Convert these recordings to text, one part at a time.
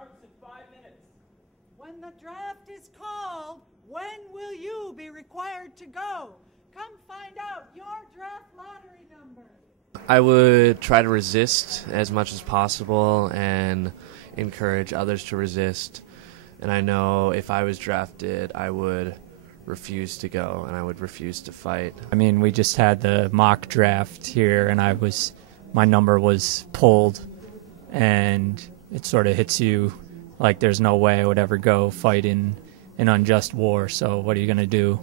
starts in 5 minutes. When the draft is called, when will you be required to go? Come find out your draft lottery number. I would try to resist as much as possible and encourage others to resist. And I know if I was drafted, I would refuse to go and I would refuse to fight. I mean, we just had the mock draft here and my number was pulled, and it sort of hits you like there's no way I would ever go fight in an unjust war. So what are you going to do?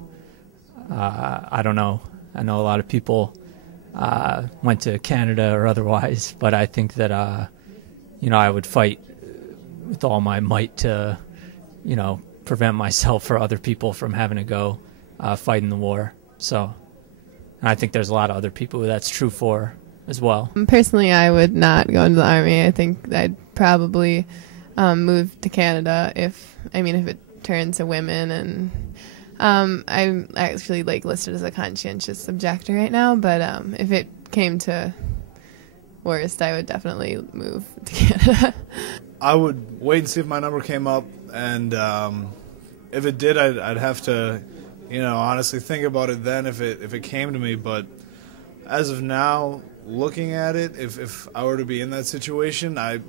I don't know. I know a lot of people went to Canada or otherwise, but I think that I would fight with all my might to prevent myself or other people from having to go fight in the war. So, and I think there's a lot of other people who that's true for as well. Personally, I would not go into the Army. I think I'd probably move to Canada if it turned to women. And I'm actually listed as a conscientious objector right now, but if it came to worst, I would definitely move to Canada. I would wait and see if my number came up, and if it did, I'd have to, honestly think about it then if it came to me. But as of now, looking at it, if I were to be in that situation, I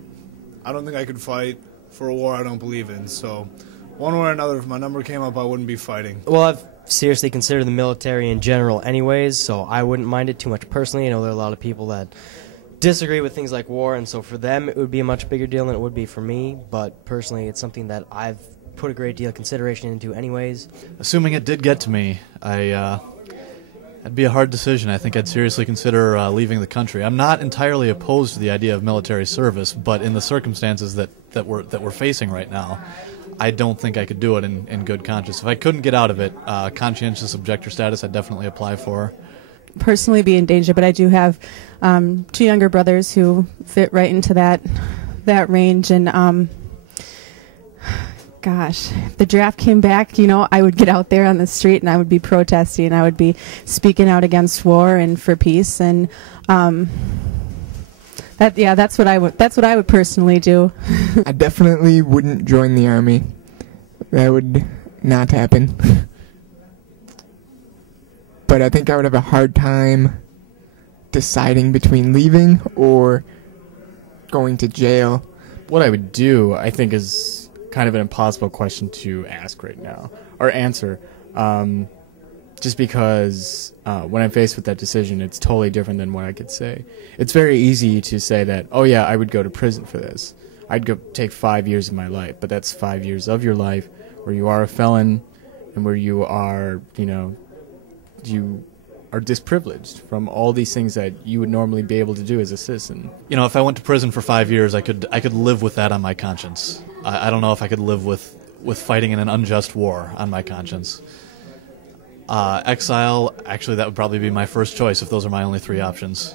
don't think I could fight for a war I don't believe in. So one way or another, if my number came up, I wouldn't be fighting. Well, I've seriously considered the military in general anyways, so I wouldn't mind it too much personally. I know there are a lot of people that disagree with things like war, and so for them it would be a much bigger deal than it would be for me, but personally it's something that I've put a great deal of consideration into anyways. Assuming it did get to me, it'd be a hard decision. I think I'd seriously consider leaving the country. I'm not entirely opposed to the idea of military service, but in the circumstances that we're facing right now, I don't think I could do it in good conscience. If I couldn't get out of it, conscientious objector status I'd definitely apply for. Personally be in danger, but I do have 2 younger brothers who fit right into that range, and gosh, if the draft came back, I would get out there on the street and I would be protesting and I would be speaking out against war and for peace, and that's what I would personally do. I definitely wouldn't join the Army. That would not happen. But I think I would have a hard time deciding between leaving or going to jail. What I would do, I think, is kind of an impossible question to ask right now, or answer, just because when I'm faced with that decision, it's totally different than what I could say. It's very easy to say that, oh yeah, I would go to prison for this. I'd go take 5 years of my life, but that's 5 years of your life where you are a felon and where you are, you are disprivileged from all these things that you would normally be able to do as a citizen. If I went to prison for 5 years, I could live with that on my conscience. I don't know if I could live with fighting in an unjust war on my conscience. Exile, actually, that would probably be my first choice if those are my only 3 options.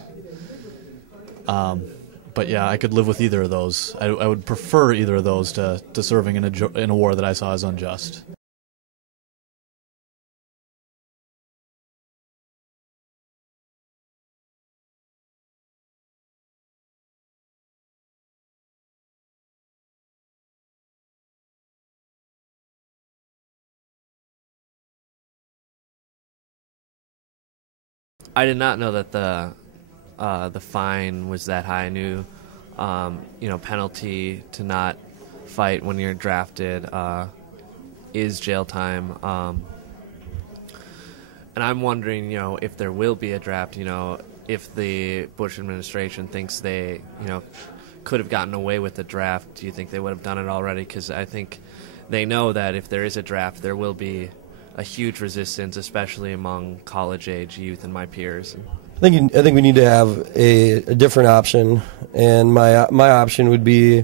But yeah, I could live with either of those. I would prefer either of those to serving in a war that I saw as unjust. I did not know that the fine was that high. I knew, penalty to not fight when you're drafted is jail time. And I'm wondering, if there will be a draft, if the Bush administration thinks they, could have gotten away with the draft, do you think they would have done it already? Because I think they know that if there is a draft, there will be a huge resistance, especially among college-age youth and my peers. I think we need to have a different option, and my option would be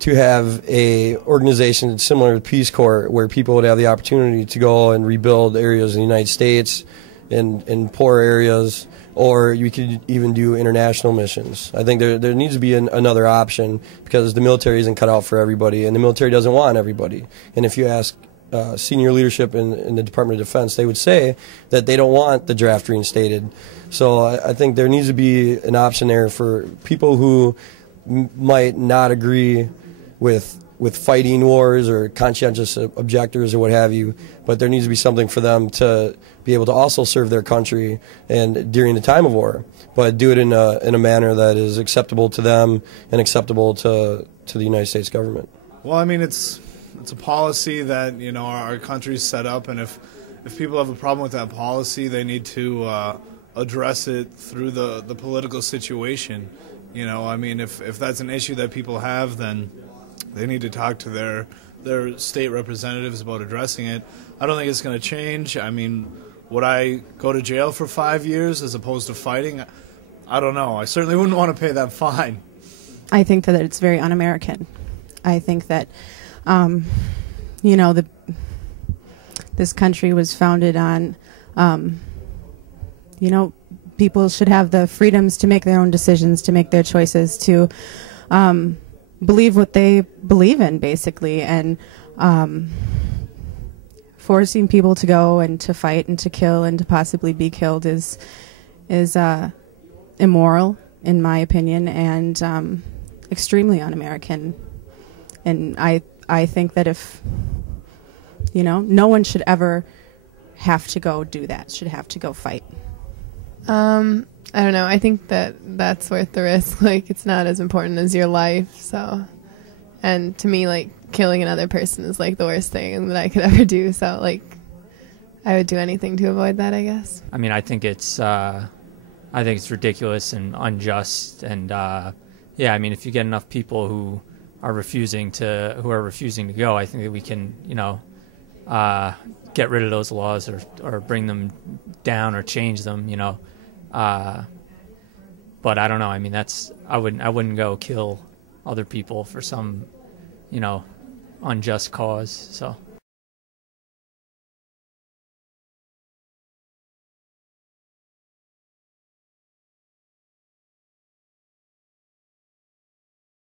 to have a organization similar to Peace Corps, where people would have the opportunity to go and rebuild areas in the United States, in poor areas, or you could even do international missions. I think there needs to be another option, because the military isn't cut out for everybody, and the military doesn't want everybody. And if you ask senior leadership in the Department of Defense, they would say that they don't want the draft reinstated. So I think there needs to be an option there for people who might not agree with with fighting wars or conscientious objectors or what have you, but there needs to be something for them to be able to also serve their country and during the time of war, but do it in a manner that is acceptable to them and acceptable to the United States government. Well, I mean, it's a policy that, you know, our country's set up, and if people have a problem with that policy, they need to address it through the political situation. You know, I mean, if that's an issue that people have, then they need to talk to their state representatives about addressing it. I don't think it's going to change. I mean, would I go to jail for 5 years as opposed to fighting? I don't know. I certainly wouldn't want to pay that fine. I think that it's very un-American. I think that, you know, this country was founded on, you know, people should have the freedoms to make their own decisions, to make their choices, to believe what they believe in, basically. And forcing people to go and to fight and to kill and to possibly be killed is immoral, in my opinion, and extremely un-American. And I think that if, you know, no one should ever have to go do that, should have to go fight. I don't know. I think that's worth the risk. Like, it's not as important as your life. So, and to me, like, killing another person is like the worst thing that I could ever do. So, like, I would do anything to avoid that, I guess. I mean, I think it's ridiculous and unjust. And yeah, I mean, if you get enough people who are refusing to go, I think that we can, you know, get rid of those laws or bring them down or change them, you know. But I don't know. I mean, I wouldn't go kill other people for some, you know, unjust cause. So.